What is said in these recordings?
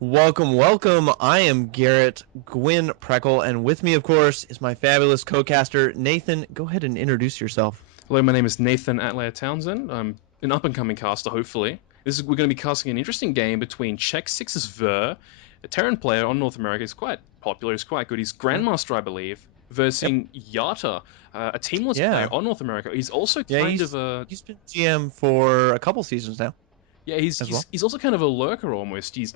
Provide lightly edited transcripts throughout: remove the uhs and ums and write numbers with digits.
Welcome, welcome. I am Garrett Gwyn Preckle, and with me, of course, is my fabulous co-caster, Nathan. Go ahead and introduce yourself. Hello, my name is Nathan Atlaretv. I'm an up-and-coming caster, hopefully. We're going to be casting an interesting game between x6Ver, a Terran player on North America. He's quite popular, he's quite good. He's Mhm. Grandmaster, I believe, versus Yep. JaTa, a teamless player Yeah. on North America. He's also Yeah, kind of he's a he's been GM for a couple seasons now Yeah, he's as he's well. he's also kind of a lurker almost. He's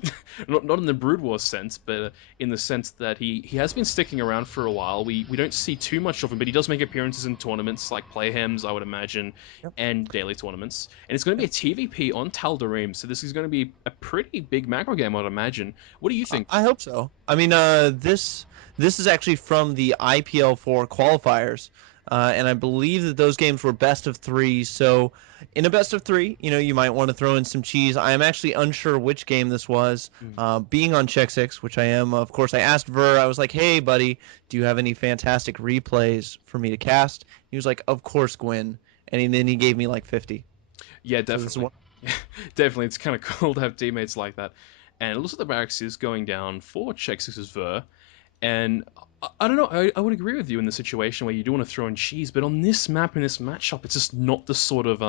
not in the Brood War sense, but in the sense that he has been sticking around for a while. We don't see too much of him, but he does make appearances in tournaments like Playhems, I would imagine, Yep. and daily tournaments. And it's going to be Yep. a TVP on Tal Darim, so this is going to be a pretty big macro game, I'd imagine. What do you think? I hope so. I mean, this is actually from the IPL4 qualifiers, and I believe that those games were best of three. So, in a best of three, you might want to throw in some cheese. I am actually unsure which game this was. Mm. Being on Check Six, which I am, of course, I asked Ver. I was like, "Hey, buddy, do you have any fantastic replays for me to cast?" He was like, "Of course, Gwyn," and then he gave me like 50. Yeah, So this is definitely. one. Definitely, it's kind of cool to have teammates like that. And it looks like the barracks is going down for x6Ver. And I don't know. I would agree with you in the situation where you do want to throw in cheese, but on this map in this matchup, it's just not the sort of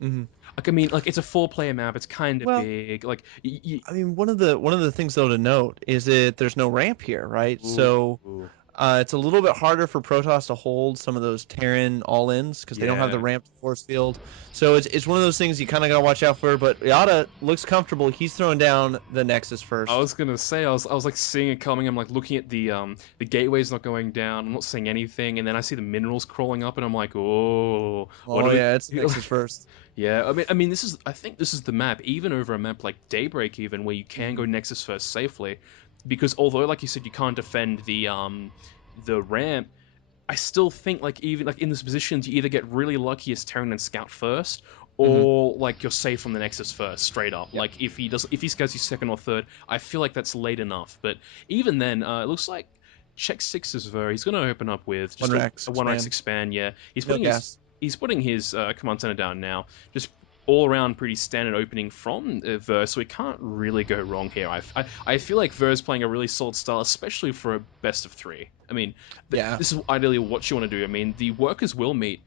Hmm. like I mean, like it's a four-player map. It's kind of Well, big. Like I mean, one of the things though to note is that there's no ramp here, right? So ooh, it's a little bit harder for Protoss to hold some of those Terran all-ins because they don't have the yeah. ramp force field. So it's one of those things you kind of gotta watch out for. But JaTa looks comfortable. He's throwing down the Nexus I first. was gonna say I was like seeing it coming. I'm like looking at the gateway's not going down. I'm not seeing anything, and then I see the minerals crawling up, and I'm like, oh, what Oh are yeah, it's we? Nexus first. Yeah, I mean, I think this is the map, even over a map like Daybreak, even where you can Hmm. go Nexus first safely, because although, like you said, you can't defend the ramp, I still think like even like in this positions, you either get really lucky as Terran and Scout first, Hmm. or like you're safe from the Nexus first, straight up. Yep. Like if he scouts you second or third, I feel like that's late enough. But even then, it looks like check six is very. He's going to open up with One just Rex a one rack expand. expand. Yeah, No gas. he's putting his command center down now. Just all around pretty standard opening from Ver, so we can't really go wrong here. I feel like Ver's playing a really solid style, especially for a best of three. I mean, Yeah. this is ideally what you want to do. I mean, the workers will meet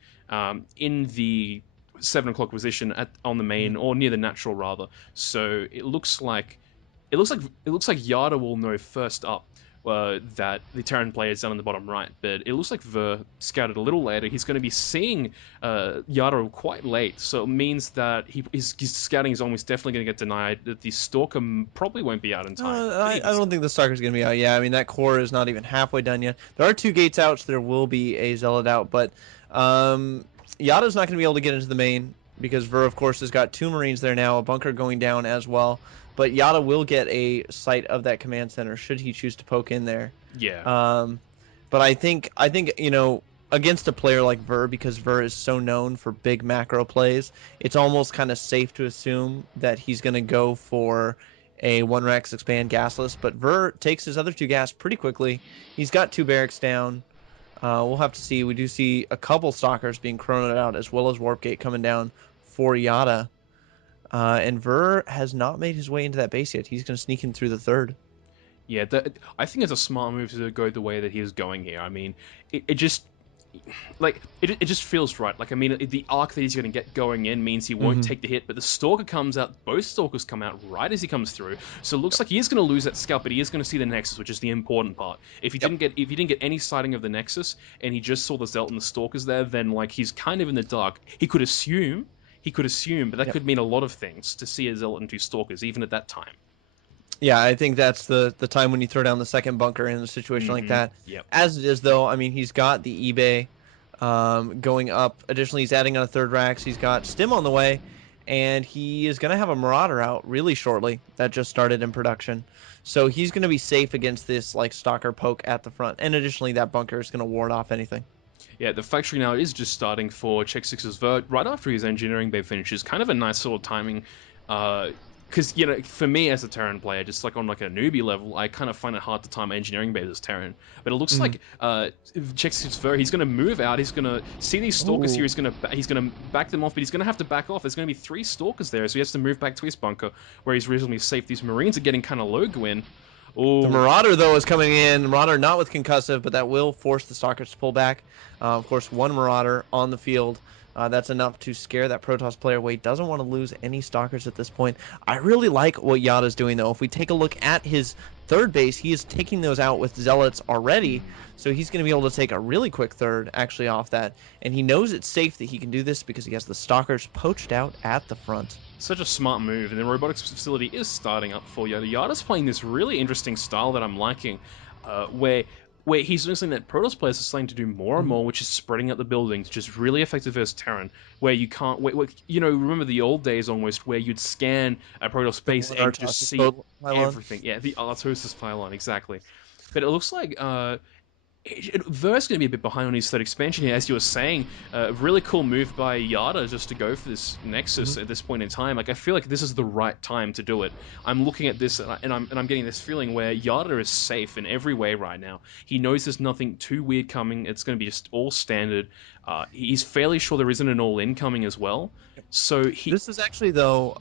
in the 7 o'clock position on the Hmm. main or near the natural rather. So it looks like JaTa will know first up that the Terran player is down in the bottom right, but it looks like Ver scouted a little later. He's going to be seeing JaTa quite late, so it means that his scouting is almost definitely going to get denied. That the Stalker probably won't be out in time, but I even don't still. think the Stalker's gonna be out. Yeah, I mean that core is not even halfway done yet. There are two gates out, so there will be a Zealot out, but um, Yada's not gonna be able to get into the main because Ver, of course, has got two Marines there now, a bunker going down as well. But Yada will get a sight of that command center should he choose to poke in there. Yeah, Um, but I think against a player like Ver, because Ver is so known for big macro plays, it's almost kind of safe to assume that he's gonna go for a one Rex expand gasless. But Ver takes his other two gas pretty quickly. He's got two barracks down. We'll have to see. We do see a couple stalkers being chronoed out as well as warp gate coming down for Yada. And Ver has not made his way into that base yet. He's going to sneak in through the third. yeah. I think it's a smart move to go the way that he is going here. I mean, it just it just feels right. Like I mean, the arc that he's going to get going in means he won't Mm-hmm. take the hit, but the Stalker comes out. Both Stalkers come out right as he comes through, so it looks like he is going to lose that scalp, but he is going to see the Nexus, which is the important part. Yep. If he didn't get any sighting of the Nexus and he just saw the Zelt and the Stalkers there, then like he's kind of in the dark. He could assume, but that Yep. could mean a lot of things to see a Zealot and two Stalkers, even at that time. Yeah, I think that's the time when you throw down the second bunker in a situation like Mm-hmm. that. Yep. As it is, though, I mean, he's got the eBay going up. Additionally, he's adding on a third racks. He's got Stim on the way, and he is going to have a Marauder out really shortly. That just started in production, so he's going to be safe against this like stalker poke at the front. And additionally, that bunker is going to ward off anything. Yeah, the factory now is just starting for Check Six's Vert right after his engineering bay finishes. Kind of a nice sort of timing, uh, because for me as a Terran player, just like on like a newbie level, I kind of find it hard to time engineering bases Terran. But it looks Mm. like x6Ver, he's going to move out. He's going to see these stalkers here. Ooh. He's going to back them off, but he's going to have to back off. There's going to be 3 stalkers there, so he has to move back to his bunker where he's reasonably safe. These Marines are getting kind of low, Gwyn. The Oh, Marauder, though, is coming in. Marauder not with concussive, but that will force the Stalkers to pull back. Of course, one Marauder on the field. That's enough to scare that Protoss player away. Doesn't want to lose any Stalkers at this point. I really like what JaTa's doing, though. If we take a look at his third base, he is taking those out with Zealots already. So he's going to be able to take a really quick third, actually, off that. And he knows it's safe that he can do this because he has the Stalkers poached out at the front. such a smart move, and the robotics facility is starting up for JaTa. JaTa's playing this really interesting style that I'm liking, where he's noticing that Protoss players are starting to do more and Mhm. more, which is spreading out the buildings, which is really effective versus Terran, where you can't, remember the old days almost, where you'd scan a Protoss The base one and just Artosis see pylon. everything. Yeah, the Artosis pylon, exactly. But it looks like Ver's going to be a bit behind on his third expansion here, as you were saying. Really cool move by JaTa just to go for this Nexus Mhm. at this point in time. Like, I feel like this is the right time to do it. I'm looking at this and I'm getting this feeling where JaTa is safe in every way right now. He knows there's nothing too weird coming. It's going to be just all standard. He's fairly sure there isn't an all-in coming as well. So he, This is actually though,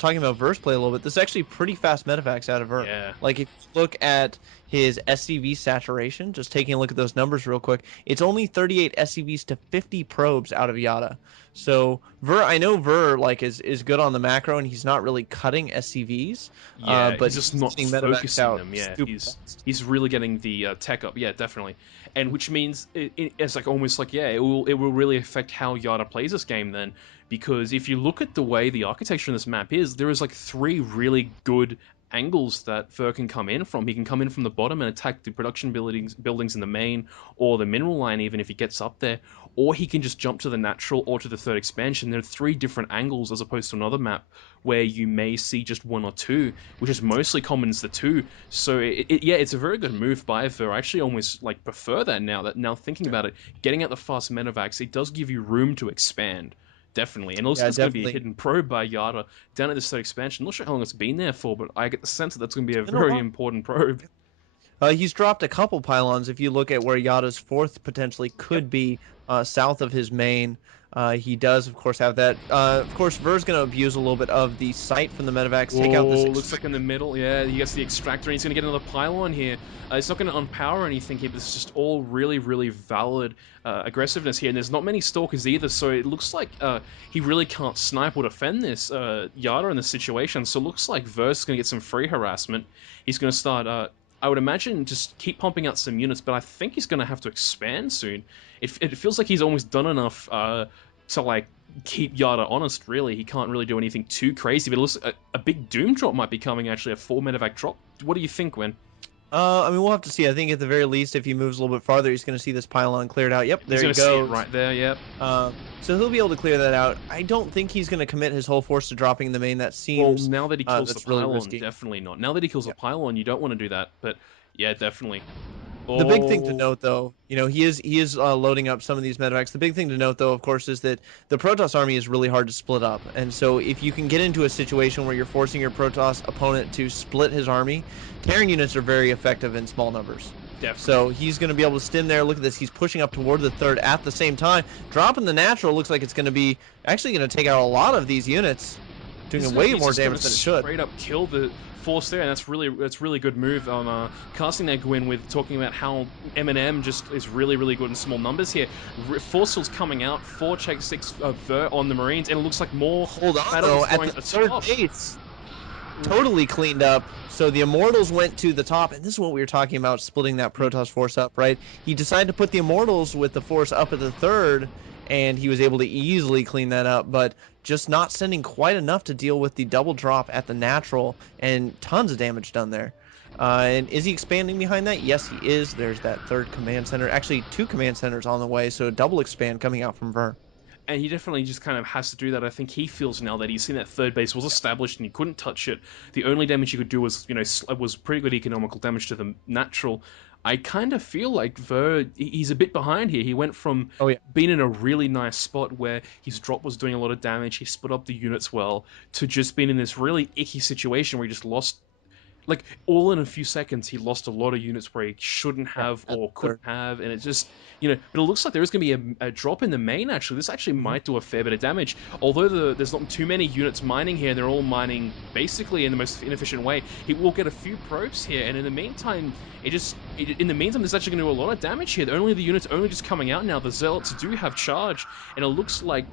talking about verse play a little bit. This is actually pretty fast metavacs out of Ver. yeah, Like if you look at his SCV saturation, just taking a look at those numbers real quick, it's only 38 SCVs to 50 probes out of JaTa. So Ver, I know Ver like is good on the macro and he's not really cutting SCVs, Yeah, but he's just he's not getting metavacs focusing out them. Yeah, super he's fast. he's really getting the tech up. Yeah, definitely, and which means it's like almost like yeah, it will really affect how JaTa plays this game then, because if you look at the way the architecture in this map is, there is like 3 really good angles that Fur can come in from. He can come in from the bottom and attack the production buildings in the main or the mineral line even if he gets up there, or he can just jump to the natural or to the third expansion. There are 3 different angles as opposed to another map where you may see just 1 or 2, which is mostly common as the 2. So yeah, it's a very good move by Ver. I actually almost like prefer that now. That now thinking about it, getting out the fast metavacs, it does give you room to expand. Definitely. And also Yeah, there's going to be a definitely. hidden probe by JaTa down at this third expansion. Not sure how long it's been there for, but I get the sense that that's going to be a Been a very while. important probe. He's dropped a couple pylons. If you look at where JaTa's fourth potentially Yep. could be south of his main, he does, of course, have that. Of course, Ver's going to abuse a little bit of the sight from the medevacs, take out this Oh, looks like in the extractor. middle. Yeah, he gets the extractor, and he's going to get another pylon here. It's not going to unpower anything here, but it's just all really, really valid aggressiveness here. And there's not many stalkers either, so it looks like he really can't snipe or defend this JaTa in this situation. So it looks like Verse is going to get some free harassment. He's going to start. I would imagine just keep pumping out some units, but I think he's going to have to expand soon. It feels like he's almost done enough to like keep JaTa honest, really. He can't really do anything too crazy, but it looks like a big Doom drop might be coming, actually, a 4 medevac drop. What do you think, Gwen? I mean, we'll have to see. I think at the very least, if he moves a little bit farther, he's going to see this pylon cleared out. Yep, He's there he going to see it goes. right there, yep. So he'll be able to clear that out. I don't think he's going to commit his whole force to dropping the main. That Well, seems now that he kills the that's really pylon, risky. definitely not. Now that he kills the Yeah. pylon, you don't want to do that, but yeah, definitely. The big thing to Oh, note, though, he is loading up some of these medevacs. The big thing to note, though, of course, is that the Protoss army is really hard to split up, and so if you can get into a situation where you're forcing your Protoss opponent to split his army, Terran units are very effective in small numbers. definitely. So he's going to be able to stem there. Look at this. He's pushing up toward the third at the same time. Dropping the natural looks like it's going to be actually going to take out a lot of these units, He's doing way he's more just gonna damage than it should. straight up kill the force there, and that's really good move on casting that Gwyn with talking about how Eminem just is really really good in small numbers here. Force field's coming out, 4 check 6 Ver on the Marines, and it looks like more Hold on, battles though. At going the at the third top. base, totally cleaned up. So the Immortals went to the top, and this is what we were talking about, splitting that Mm. Protoss force up, right? He decided to put the Immortals with the force up at the third, and he was able to easily clean that up, but just not sending quite enough to deal with the double drop at the natural, and tons of damage done there. And is he expanding behind that? Yes, he is. There's that third command center. Actually, 2 command centers on the way, so a double expand coming out from Ver. And he definitely just kind of has to do that. I think he feels now that he's seen that third base was established and he couldn't touch it. The only damage he could do was, was pretty good economical damage to the natural. I kind of feel like Ver, he's a bit behind here. He went from Oh yeah. being in a really nice spot where his drop was doing a lot of damage, he split up the units well, to just being in this really icky situation where he just lost, like, all in a few seconds, he lost a lot of units where he shouldn't Yeah. have At or the couldn't third. have, and it just, but it looks like there is going to be a drop in the main, actually. This actually Mhm. might do a fair bit of damage, although there's not too many units mining here, and they're all mining basically in the most inefficient way. He will get a few probes here, and in the meantime, in the meantime, there's actually going to do a lot of damage here. Only the units only just coming out now. The Zealots do have charge, and it looks like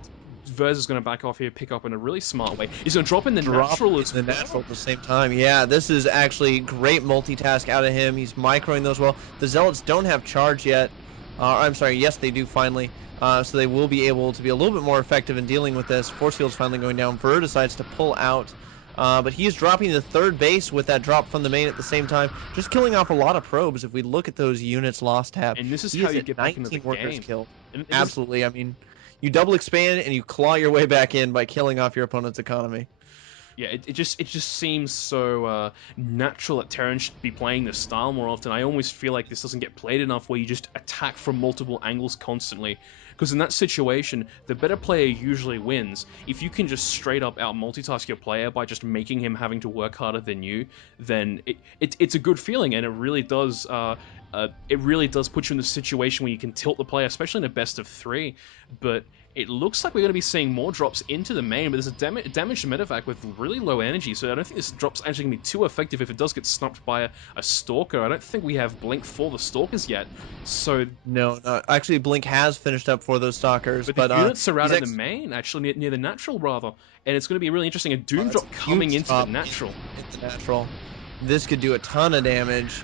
Verz is going to back off here, pick up in a really smart way. He's going to drop in the Drop natural in as the natural well. at the same time. Yeah, this is actually great multitask out of him. He's microing those well. The Zealots don't have charge yet. I'm sorry, yes, they do finally. So they will be able to be a little bit more effective in dealing with this. Force field's finally going down. Ver decides to pull out. But he is dropping the third base with that drop from the main at the same time. Just killing off a lot of probes. If we look at those units lost tab, And this is he how is you at get back into the 19 workers game. killed. And this, Absolutely. I mean, you double expand and you claw your way back in by killing off your opponent's economy. yeah, it just seems so natural that Terran should be playing this style more often. I almost feel like this doesn't get played enough, where you just attack from multiple angles constantly. Because in that situation, the better player usually wins. If you can just straight up out multitask your player by just making him having to work harder than you, then it's a good feeling, and it really does put you in the situation where you can tilt the player, especially in a best of three. But it looks like we're going to be seeing more drops into the main, but there's a damaged medevac with really low energy, so I don't think this drop's actually going to be too effective if it does get snuffed by a Stalker. I don't think we have Blink for the Stalkers yet, so... No, no. Actually, Blink has finished up for those stalkers, But the but units are out he's in the actually main, actually, near the natural, rather, and it's going to be really interesting. A Doom that's a drop coming huge into the drop natural. in the natural. This could do a ton of damage.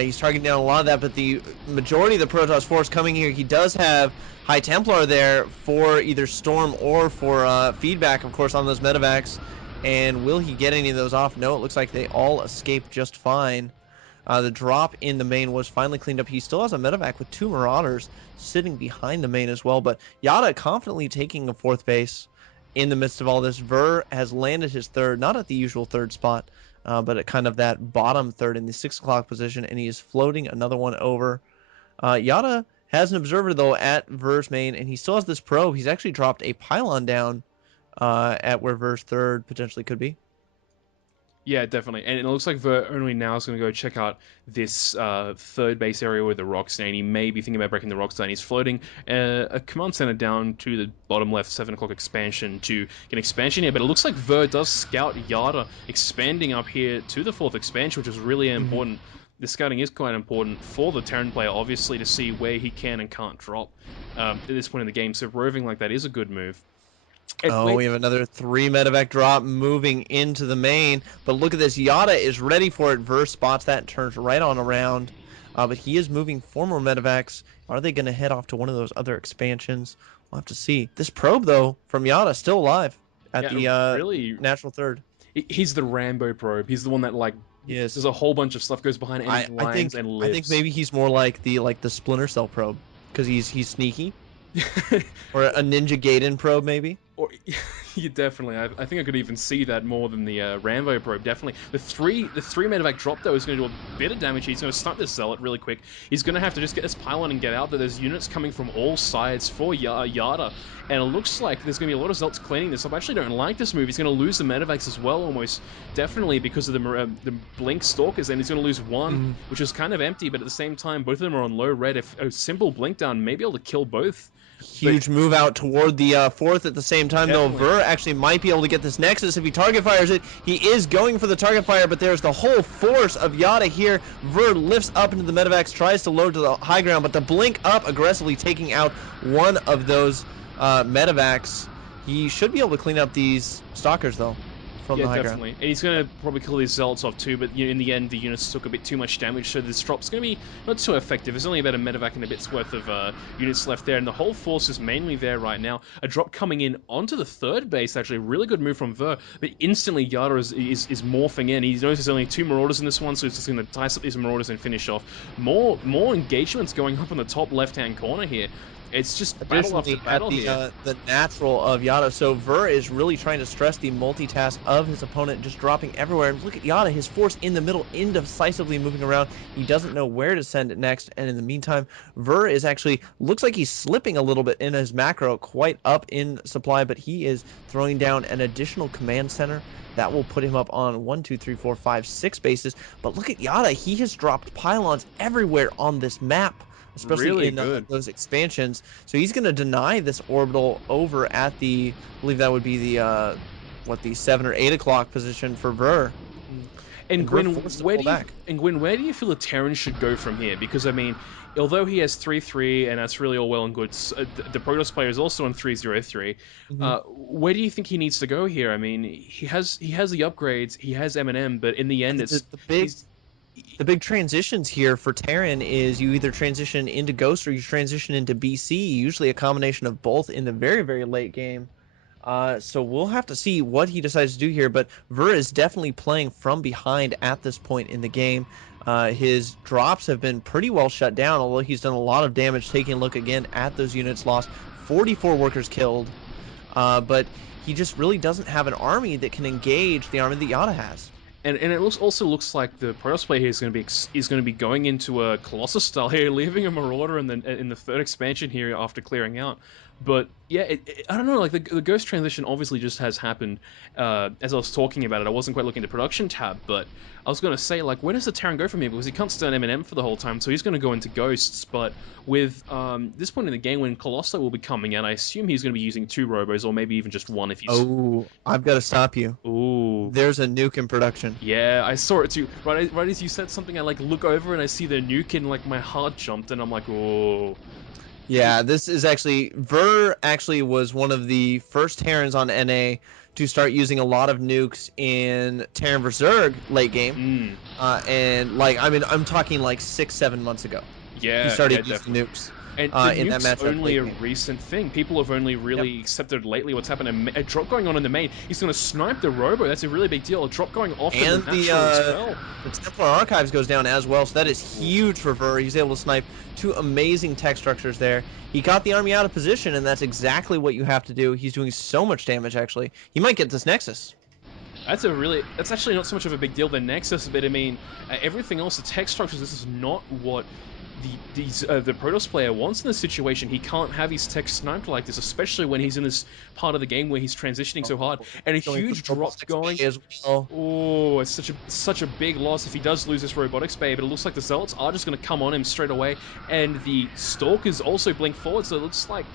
He's targeting down a lot of that, but the majority of the Protoss force coming here, he does have High Templar there for either Storm or for feedback, of course, on those medevacs. And will he get any of those off? No, it looks like they all escaped just fine. The drop in the main was finally cleaned up. He still has a medevac with two Marauders sitting behind the main as well, but JaTa confidently taking a fourth base in the midst of all this. Ver has landed his third, not at the usual third spot, but at kind of that bottom third in the 6 o'clock position, and he is floating another one over. JaTa has an observer, though, at Ver's main, and he still has this probe. He's actually dropped a pylon down at where Ver's third potentially could be. Yeah, definitely. And it looks like Vert only now is going to go check out this third base area with the rocks, and he may be thinking about breaking the rocks down. He's floating a command center down to the bottom left 7 o'clock expansion to get expansion here, but it looks like Vert does scout JaTa expanding up here to the 4th expansion, which is really Mhm. important. The scouting is quite important for the Terran player, obviously, to see where he can and can't drop at this point in the game, so roving like that is a good move. And Oh, wait, we have another 3 medevac drop moving into the main. But look at this. JaTa is ready for it. Verse spots that and turns right on around. But he is moving 4 more medevacs. Are they going to head off to one of those other expansions? We'll have to see. This probe, though, from JaTa, still alive at yeah, the really, natural third. he's the Rambo probe. He's the one that, like, there's Yes. a whole bunch of stuff goes behind enemy I lines think and I think lives. maybe he's more like the Splinter Cell probe because he's sneaky, or a Ninja Gaiden probe maybe. Or you definitely, I think I could even see that more than the Rambo probe. Definitely, the three medevac drop though is going to do a bit of damage. He's going to start this zealot really quick. He's going to have to just get this pylon and get out there. There's units coming from all sides for JaTa, and it looks like there's going to be a lot of zealots cleaning this up. I actually don't like this move. He's going to lose the medevacs as well, almost definitely because of the blink stalkers, and he's going to lose one, Mhm. which is kind of empty. But at the same time, both of them are on low red. If a simple blink down may be able to kill both. But Huge move out toward the fourth at the same time, though. definitely. Ver actually might be able to get this Nexus if he target fires it. He is going for the target fire, but there's the whole force of JaTa here. Ver lifts up into the medevacs, tries to load to the high ground, but the blink up aggressively taking out one of those medevacs. He should be able to clean up these stalkers, though, from Yeah, the high ground. definitely. And he's going to probably kill these zealots off too, but in the end, the units took a bit too much damage, so this drop's going to be not so effective. There's only about a medevac and a bit's worth of units left there, and the whole force is mainly there right now. A drop coming in onto the third base, actually. Really good move from Ver, but instantly JaTa is morphing in. He knows there's only 2 Marauders in this one, so he's just going to dice up these Marauders and finish off. More engagements going up on the top left-hand corner here. It's just battle after Additionally, at battle here. the natural of JaTa, so Ver is really trying to stress the multitask of his opponent, just dropping everywhere. And look at JaTa, his force in the middle, indecisively moving around. He doesn't know where to send it next. And in the meantime, Ver is actually, looks like he's slipping a little bit in his macro, quite up in supply, but he is throwing down an additional command center. That will put him up on 1, 2, 3, 4, 5, 6 bases. But look at JaTa, he has dropped pylons everywhere on this map, especially Really in good. those expansions. So he's going to deny this orbital over at the, I believe that would be the, the 7 or 8 o'clock position for Ver. Mm. And And Ver Gwyn, forced to pull back. where do you feel the Terran should go from here? Because I mean, although he has 3-3, and that's really all well and good, the Protoss player is also on 3-0-3. Mhm. Where do you think he needs to go here? I mean, he has the upgrades, he has M, but in the I end, think it's big he's the big transitions here for Terran is you either transition into Ghost or you transition into BC, usually a combination of both in the very, very late game. So we'll have to see what he decides to do here, but Ver is definitely playing from behind at this point in the game. His drops have been pretty well shut down, although he's done a lot of damage. Taking a look again at those units lost, 44 workers killed, but he just really doesn't have an army that can engage the army that JaTa has. And it also looks like the Protoss player here is going to be going into a Colossus style here, leaving a Marauder in the third expansion here after clearing out. But yeah, I don't know. Like the Ghost transition obviously just has happened. As I was talking about it, I wasn't quite looking at the production tab, but I was going to say like, where does the Terran go from here? Because he can't stun M for the whole time, so he's going to go into Ghosts. But with this point in the game when Colossus will be coming out, I assume he's going to be using 2 Robos or maybe even just one if he's. Oh, I've got to stop you. Ooh. There's a nuke in production. Yeah, I saw it too. Right as you said something, I like look over and I see the nuke and like my heart jumped and I'm like, oh. Yeah, this is actually Ver actually was one of the first Terrans on NA to start using a lot of nukes in Terran vs Zerg late game. Mm. And like I mean I'm talking like 6-7 months ago. He Yeah, yeah, started using definitely. nukes And the in that nuke's matchup only late a game. recent thing. People have only Yep. really accepted lately what's happened. A drop going on in the main. He's going to snipe the Robo. That's a really big deal. A drop going off in the And natural as well. the Templar Archives goes down as well, so that is Ooh. huge for Ver. He's able to snipe 2 amazing tech structures there. He got the army out of position, and that's exactly what you have to do. He's doing so much damage, actually. He might get this Nexus. That's actually not so much of a big deal, the Nexus, but I mean, everything else, the tech structures, this is not what the Protoss player wants in this situation. He can't have his tech sniped like this, especially when he's in this part of the game where he's transitioning so hard. And a Going for huge the drop robotics going. bay as well. Oh, it's such a big loss if he does lose this robotics bay, but it looks like the Zealots are just going to come on him straight away, and the Stalkers also blink forward, so it looks like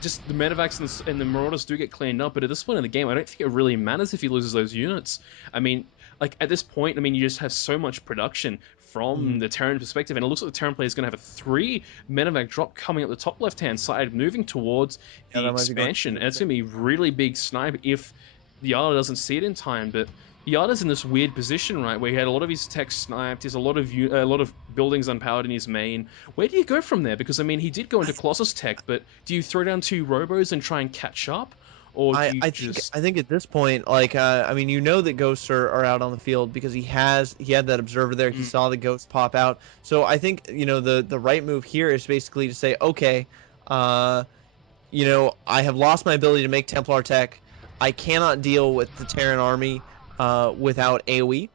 just the medevacs and the Marauders do get cleaned up, but at this point in the game, I don't think it really matters if he loses those units. I mean, like at this point, I mean, you just have so much production from Mhm. the Terran perspective, and it looks like the Terran player is going to have a 3 medevac drop coming up the top left-hand side, moving towards Yeah, the that might be going. expansion, and it's going to be really big snipe if the Yara doesn't see it in time, but Yada's in this weird position, right, where he had a lot of his tech sniped, there's a lot of buildings unpowered in his main. Where do you go from there? Because I mean, he did go into Colossus tech, but do you throw down 2 Robos and try and catch up, or do you just? I think at this point, like I mean, you know that ghosts are out on the field because he had that observer there. He Mm, saw the ghost pop out. So I think the right move here is basically to say, okay, uh, I have lost my ability to make Templar tech. I cannot deal with the Terran army without AoE.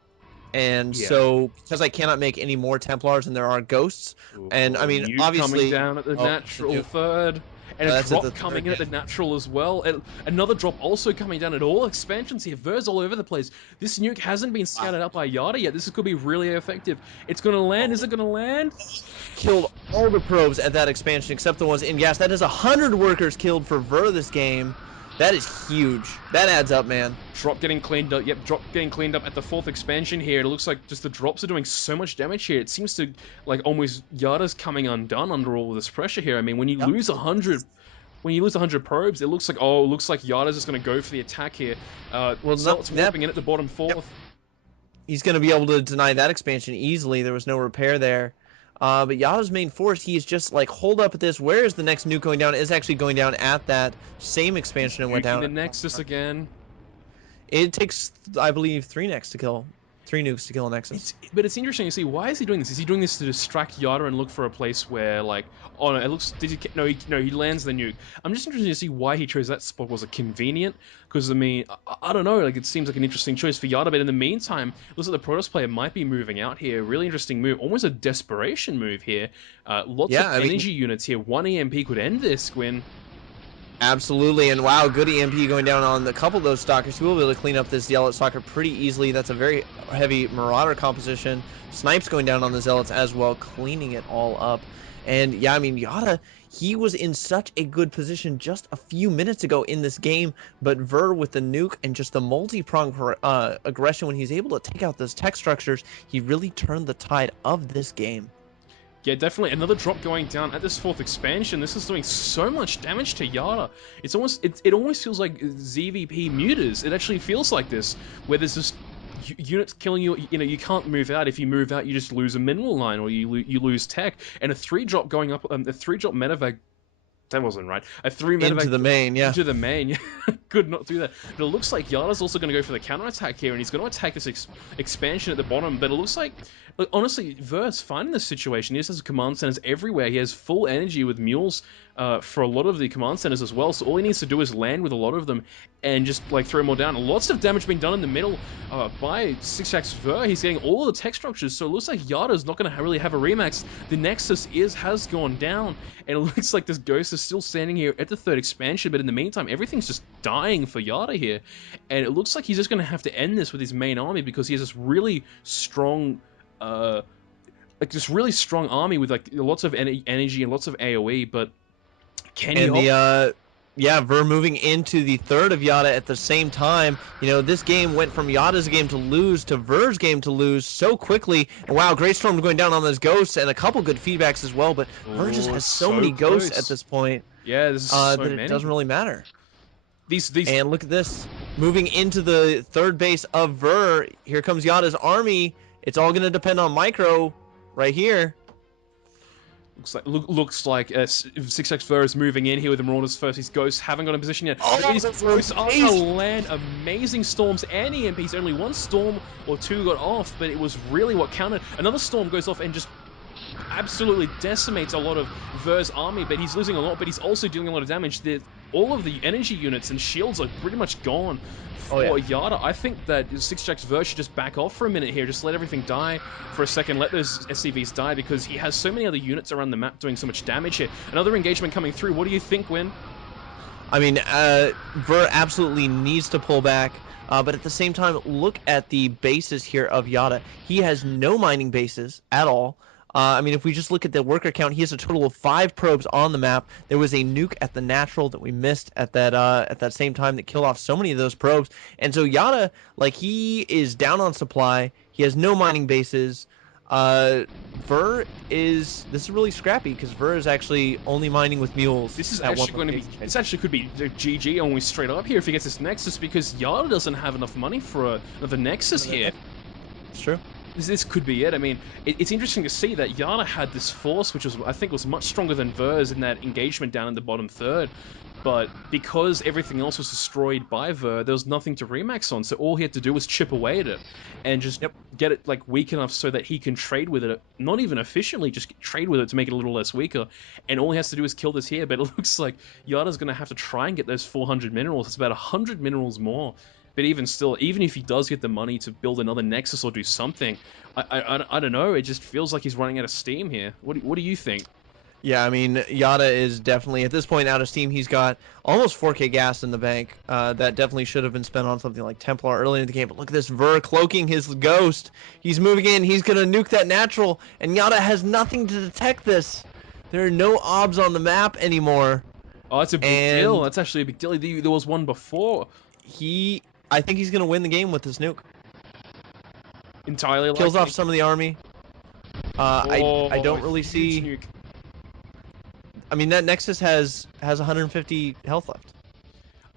And yeah. so, because I cannot make any more Templars and there are ghosts, and I Oh, mean, nuke coming obviously, down at the oh, the natural nuke. third. And a That's at drop the coming third. in Yeah. at the natural as well. And another drop also coming down at all expansions here. Ver's all over the place. This nuke hasn't been Wow. scouted out by Yada yet. This could be really effective. It's going to land. Is Oh, it going to land? killed all the probes at that expansion except the ones in gas. That is 100 workers killed for Ver this game. That is huge. That adds up, man. Drop getting cleaned up. Yep, drop getting cleaned up at the 4th expansion here. It looks like just the drops are doing so much damage here. It seems to, like, almost Yada's coming undone under all of this pressure here. I mean, when you Yep. lose 100 when you lose 100 probes, it looks like, oh, it looks like Yada's just going to go for the attack here. Well, not Zealot's that. warping in at the bottom Yep. 4th. He's going to be able to deny that expansion easily. There was no repair there. But Yada's main force, he's just like, hold up at this. Where is the next nuke going down? It's actually going down at that same expansion and went Nuking down. the Nexus again. It takes, I believe, 3 necks to kill. 3 nukes to kill a Nexus. But it's interesting to see, why is he doing this? Is he doing this to distract JaTa and look for a place where, like, oh no, it looks, did he, no, he lands the nuke. I'm just interested to see why he chose that spot. Was it convenient? Because I mean, I don't know, like, it seems like an interesting choice for JaTa, but in the meantime, looks like the Protoss player might be moving out here. Really interesting move, almost a desperation move here. Lots of energy units here. One EMP could end this, Gwyn. Absolutely, and wow, good EMP going down on a couple of those stalkers. He will be able to clean up this Zealot stalker pretty easily. That's a very heavy Marauder composition. Snipes going down on the Zealots as well, cleaning it all up. And yeah, I mean, JaTa, he was in such a good position just a few minutes ago in this game, but Ver with the nuke and just the multi-pronged aggression when he's able to take out those tech structures, he really turned the tide of this game. Yeah, definitely. Another drop going down at this 4th expansion. This is doing so much damage to JaTa. It's almost, it almost feels like ZVP muters. It actually feels like this, where there's just units killing you. You know, you can't move out. If you move out, you just lose a mineral line, or you lose tech. And a 3-drop going up, a 3-drop medevac. That wasn't right. A 3 medevac into the main, yeah. Into the main. Could not do that. But it looks like JaTa's also going to go for the counterattack here, and he's going to attack this expansion at the bottom. But it looks like, honestly, Ver's fine in this situation. He just has command centers everywhere. He has full energy with mules for a lot of the command centers as well. So all he needs to do is land with a lot of them and just like throw more down. Lots of damage being done in the middle by x6Ver. He's getting all of the tech structures. So it looks like JaTa's not going to really have a remax. The Nexus has gone down, and it looks like this Ghost is still standing here at the 3rd expansion. But in the meantime, everything's just dying for JaTa here, and it looks like he's just going to have to end this with his main army, because he has this really strong like this really strong army with like lots of energy and lots of AoE. But can he yeah, Ver moving into the 3rd of JaTa at the same time. You know, this game went from JaTa's game to lose to Ver's game to lose so quickly. And wow, Great Storm going down on those ghosts and a couple good feedbacks as well. But Ver just has so many ghosts at this point. Yeah, this is so that many. It doesn't really matter. These And look at this, moving into the 3rd base of Ver. Here comes JaTa's army. It's all going to depend on Micro right here. Looks like 6Ver is moving in here with the Marauders first. His Ghosts haven't got a position yet. Oh, these Ghosts are going to land amazing storms and EMPs. Only one storm or 2 got off, but it was really what counted. Another storm goes off and just absolutely decimates a lot of Ver's army, but he's losing a lot, but he's also doing a lot of damage. All of the energy units and shields are pretty much gone for JaTa. I think that 6Ver should just back off for a minute here, just let everything die for a second, let those SCVs die, because he has so many other units around the map doing so much damage here. Another engagement coming through. What do you think, Gwyn? I mean, Ver absolutely needs to pull back. But at the same time, look at the bases here of JaTa. He has no mining bases at all. I mean, if we just look at the worker count, he has a total of 5 probes on the map. There was a nuke at the natural that we missed at that same time that killed off so many of those probes. And so JaTa, like, he is down on supply. He has no mining bases. Ver this is really scrappy, because Ver is actually only mining with mules. This is actually going to be, this actually could be GG almost straight up here if he gets this Nexus, because JaTa doesn't have enough money for another Nexus here. It's true. This could be it. I mean, it's interesting to see that JaTa had this force, which I think was much stronger than Ver's in that engagement down in the bottom 3rd. But because everything else was destroyed by Ver, there was nothing to remax on, so all he had to do was chip away at it and just get it like weak enough so that he can trade with it, not even efficiently, just trade with it to make it a little less weaker. And all he has to do is kill this here, but it looks like JaTa's going to have to try and get those 400 minerals. It's about 100 minerals more. But even still, even if he does get the money to build another Nexus or do something, I don't know, it just feels like he's running out of steam here. What do you think? Yeah, I mean, JaTa is definitely, at this point, out of steam. He's got almost 4k gas in the bank. That definitely should have been spent on something like Templar early in the game. But look at this, Ver cloaking his Ghost. He's moving in. He's going to nuke that natural. And JaTa has nothing to detect this. There are no obs on the map anymore. Oh, that's a big deal. That's actually a big deal. There was one before. I think he's going to win the game with this nuke. Entirely kills off some of the army. I don't really see... Nuke. I mean, that Nexus has 150 health left.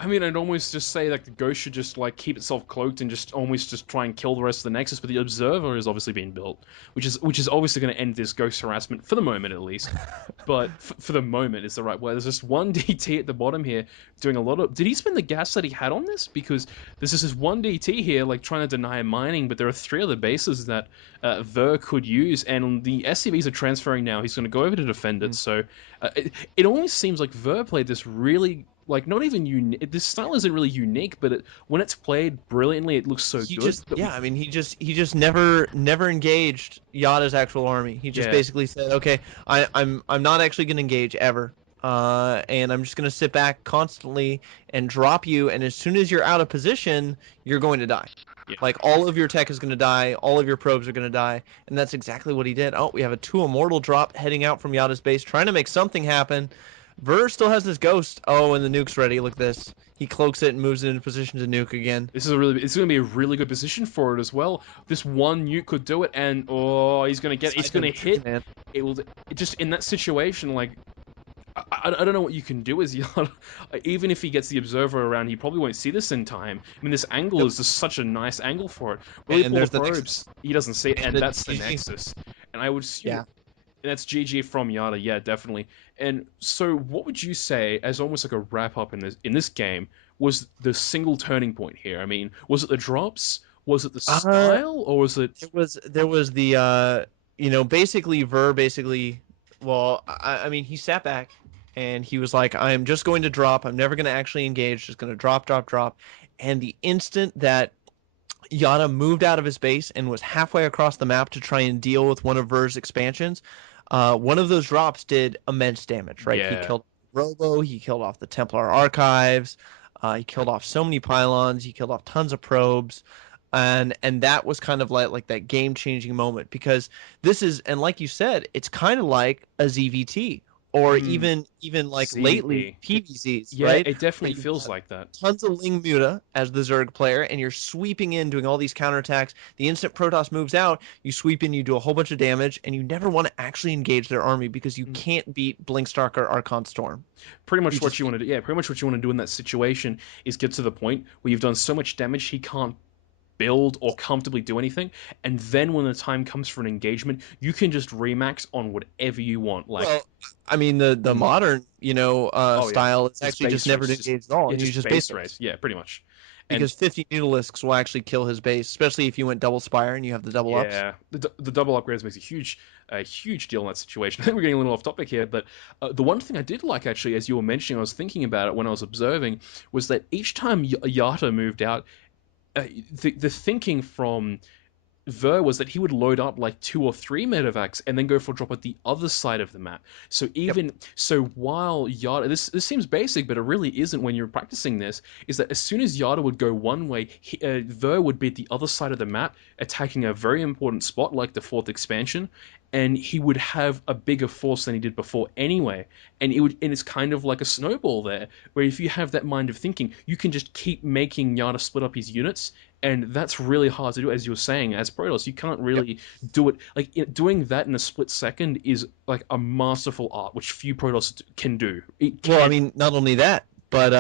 I mean, I'd almost just say like the ghost should just like keep itself cloaked and just almost just try and kill the rest of the Nexus. But the observer is obviously being built, which is obviously going to end this ghost harassment for the moment at least. But for the moment is the right word. There's just one DT at the bottom here doing a lot of. Did he spend the gas that he had on this? Because there's just this one DT here like trying to deny mining, but there are three other bases that Ver could use, and the SCVs are transferring now. He's going to go over to defend it. So it almost seems like Ver played this really like not even unique. This style isn't really unique, but when it's played brilliantly, it looks so He good. just yeah, I mean he just never engaged JaTa's actual army. He just Yeah, basically said, okay, I'm not actually gonna engage ever. And I'm just gonna sit back constantly and drop you, and as soon as you're out of position, you're going to die. yeah. Like all of your tech is gonna die, all of your probes are gonna die, and that's exactly what he did. Oh, we have a 2 immortal drop heading out from JaTa's base, trying to make something happen. Ver still has this ghost. Oh, and the nuke's ready. Look at this. He cloaks it and moves it into position to nuke again. It's going to be a really good position for it as well. This one nuke could do it, and oh, he's going to hit. It will it just in that situation, like I don't know what you can do as Yard. Even if he gets the observer around, he probably won't see this in time. I mean, this angle is just such a nice angle for it. Will he And pull the there's the probes? He doesn't see it, and the that's the GG. Nexus. And I would assume Yeah. that's GG from JaTa, yeah, definitely. And so, what would you say, as almost like a wrap up in this game, was the single turning point here? I mean, was it the drops? Was it the Uh, style, or was it? there was the basically Ver basically, well, I mean he sat back and he was like, I'm just going to drop. I'm never going to actually engage. Just going to drop, drop, drop. And the instant that JaTa moved out of his base and was halfway across the map to try and deal with one of Ver's expansions, one of those drops did immense damage, right? He Yeah. killed Robo, he killed off the Templar archives, he killed off so many pylons, he killed off tons of probes. And that was kind of like that game changing moment because this is, and like you said, it's kind of like a ZVT or Mm, even like lately CVP. PVZs, Yeah, right? it definitely Where you've feels got like that. tons of Ling Muta as the Zerg player, and you're sweeping in, doing all these counterattacks. The instant Protoss moves out, you sweep in, you do a whole bunch of damage, and you never want to actually engage their army because you Mm. can't beat Blinkstark or Archon Storm. Pretty You much what just you want to do. Yeah, pretty much what you want to do in that situation is get to the point where you've done so much damage he can't build or comfortably do anything, and then when the time comes for an engagement, you can just remax on whatever you want. Like, well, I mean the mm, modern oh yeah, style is just actually just base never race, to just engage at all, yeah, and you just just base base race race. Yeah, pretty much. And because 50 Mutalisks will actually kill his base, especially if you went double Spire and you have the double ups. yeah, the double upgrades makes a huge deal in that situation. I think we're getting a little off topic here, but the one thing I did like actually, as you were mentioning, I was thinking about it when I was observing, was that each time Yata moved out, uh, the thinking from Ver was that he would load up like 2 or 3 medevacs and then go for a drop at the other side of the map. So Yep. while Yada, this seems basic, but it really isn't when you're practicing this. Is that as soon as Yada would go one way, Ver would be at the other side of the map, attacking a very important spot like the fourth expansion, and he would have a bigger force than he did before anyway. And it's kind of like a snowball there, where if you have that mind of thinking, you can just keep making Yada split up his units, and that's really hard to do, as you were saying. As Protoss, you can't Yep. really do it like doing that in a split second is like a masterful art, which few Protoss can do. It Well, I can, mean, not only that, but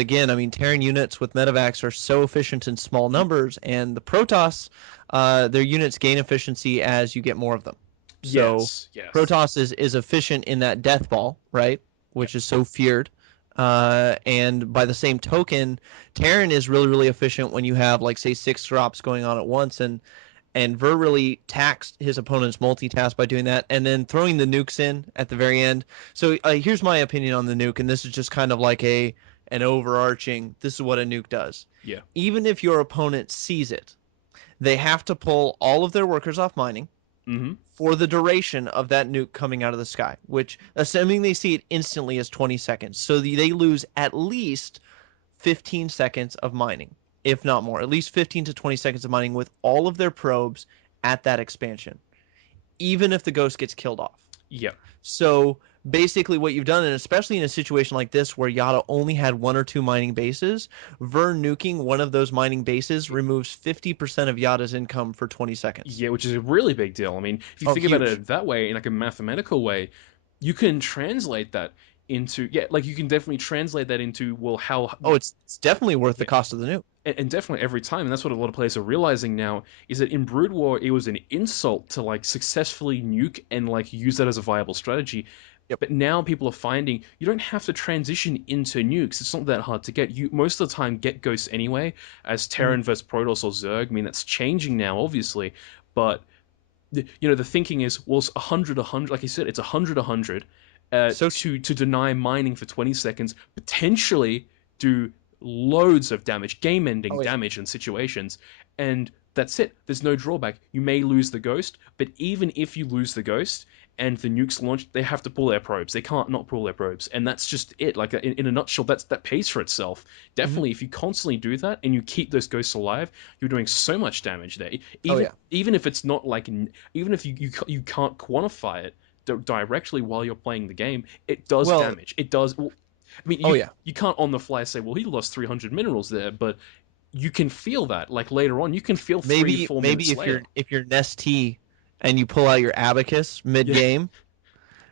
again, I mean, Terran units with medevacs are so efficient in small numbers, and the Protoss, their units gain efficiency as you get more of them. So yes, yes, Protoss is efficient in that death ball, right? yep, Which is so feared. And by the same token, Terran is really efficient when you have like say 6 drops going on at once, and Ver really taxed his opponent's multitask by doing that, and then throwing the nukes in at the very end. So here's my opinion on the nuke, and this is just kind of like an overarching. This is what a nuke does. yeah, Even if your opponent sees it, they have to pull all of their workers off mining mm-hmm, for the duration of that nuke coming out of the sky, which, assuming they see it instantly, is 20 seconds. So they lose at least 15 seconds of mining, if not more, at least 15 to 20 seconds of mining with all of their probes at that expansion, even if the ghost gets killed off. yep, So basically, what you've done, and especially in a situation like this where JaTa only had 1 or 2 mining bases, Ver nuking one of those mining bases removes 50% of JaTa's income for 20 seconds. yeah, which is a really big deal. I mean, if you Oh, think about huge. it that way, in like a mathematical way, you can translate that. into, yeah, like you can definitely translate that into, well, how, Oh, it's definitely worth the yeah, cost of the nuke. and definitely every time, and that's what a lot of players are realizing now, is that in Brood War it was an insult to like successfully nuke and like use that as a viable strategy. Yep. But now people are finding you don't have to transition into nukes. It's not that hard to get. You most of the time get ghosts anyway, as Mhm. Terran versus Protoss or Zerg. I mean, that's changing now, obviously, but you know the thinking is, well, it's 100 like you said, it's 100 So to deny mining for 20 seconds, potentially do loads of damage, game ending oh yeah. damage in situations, and that's it. There's no drawback. You may lose the ghost, but even if you lose the ghost and the nukes launch, they have to pull their probes. They can't not pull their probes, and that's just it. Like in a nutshell, that pays for itself. Mhm. Definitely, if you constantly do that and you keep those ghosts alive, you're doing so much damage there. Oh Even yeah. even if it's not like, even if you can't quantify it directly while you're playing the game, it does Well, damage. It does. Well, I mean, oh you yeah. you can't on the fly say, well, he lost 300 minerals there, but you can feel that. Like later on, you can feel three, Maybe 4 minutes if later. you're Nest and you pull out your abacus mid Yeah, game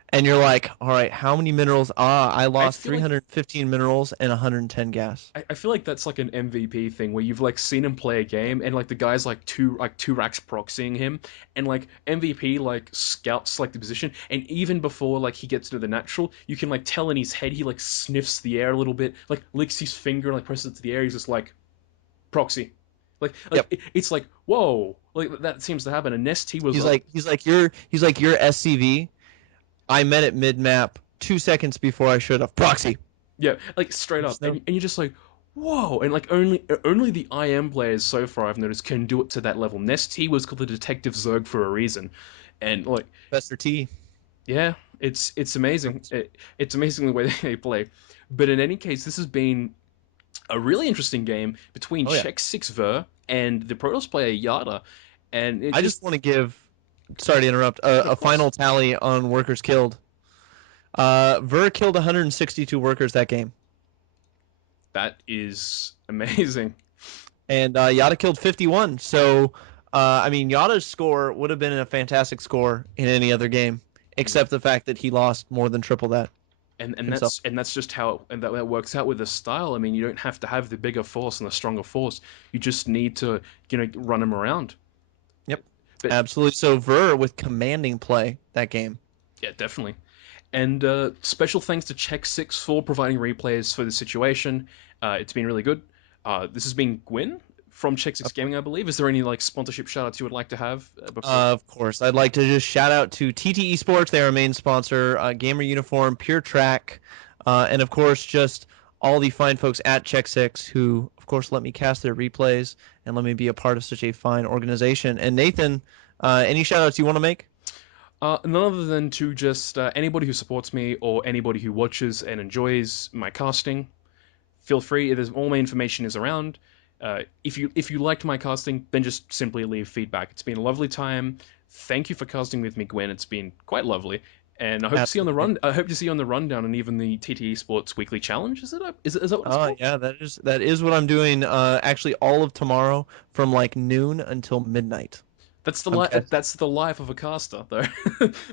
and you're like, all right, how many minerals? Ah, I I lost feel like 315 minerals and 110 gas. I feel like that's like an MVP thing where you've like seen him play a Yep. game and like the guy's like two racks proxying him, and like MVP like scouts like the position, and even before like he gets to the natural, you can like tell in his head he like sniffs the air a little bit, like licks his finger and like presses it to the air. He's just like proxy, Yep. it's like whoa, like that seems to happen. And Nest T was up, He's like your SCV. I met it mid map 2 seconds before I should have proxy. yeah, like straight up, Just know. and you're just like, whoa, and like only the IM players so far I've noticed can do it to that level. Nest T was called the Detective Zerg for a reason, and like, Professor T. yeah, it's amazing. It's amazing the way they play. But in any case, this has been a really interesting game between Oh yeah. x6Ver and the Protoss player JaTa, and it I just, just want to give, sorry to interrupt, of a course, final tally on workers killed. Ver killed 162 workers that game, that is amazing. and JaTa killed 51. So, I mean, JaTa's score would have been a fantastic score in any other game, except the fact that he lost more than triple that And himself. that's just how that works out with the style. I mean, you don't have to have the bigger force and the stronger force. You just need to, run them around. Yep, But absolutely. So Ver with commanding play that game. yeah, definitely. And special thanks to Check6 for providing replays for the situation. It's been really good. This has been Gwyn from Check6 Gaming, I believe. Is there any like sponsorship shoutouts you would like to have before? Of course, I'd like to just shout out to TT Esports, they're our main sponsor, Gamer Uniform, Pure Track, and of course just all the fine folks at Check Six who, of course, let me cast their replays and let me be a part of such a fine organization. And Nathan, any shout outs you want to make? None other than to just anybody who supports me or anybody who watches and enjoys my casting. Feel free. There's all my information is around. If you liked my casting, then just simply leave feedback. It's been a lovely time. Thank you for casting with me, Gwen. It's been quite lovely, and I hope to see you on the Absolutely. run. I hope to see you on the rundown and even the TTE Sports Weekly Challenge. Is that what it's Oh called? yeah, that is what I'm doing. Actually, all of tomorrow from like noon until midnight. I'm casting. That's the life of a caster, though.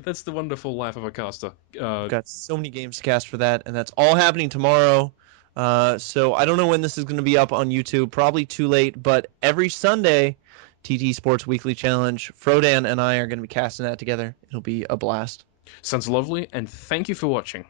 That's the wonderful life of a caster. I've got so many games to cast for that, and that's all happening tomorrow. So I don't know when this is going to be up on YouTube. Probably too late, but every Sunday, TT Sports Weekly Challenge, Frodan and I are going to be casting that together. It'll be a blast. Sounds lovely, and thank you for watching.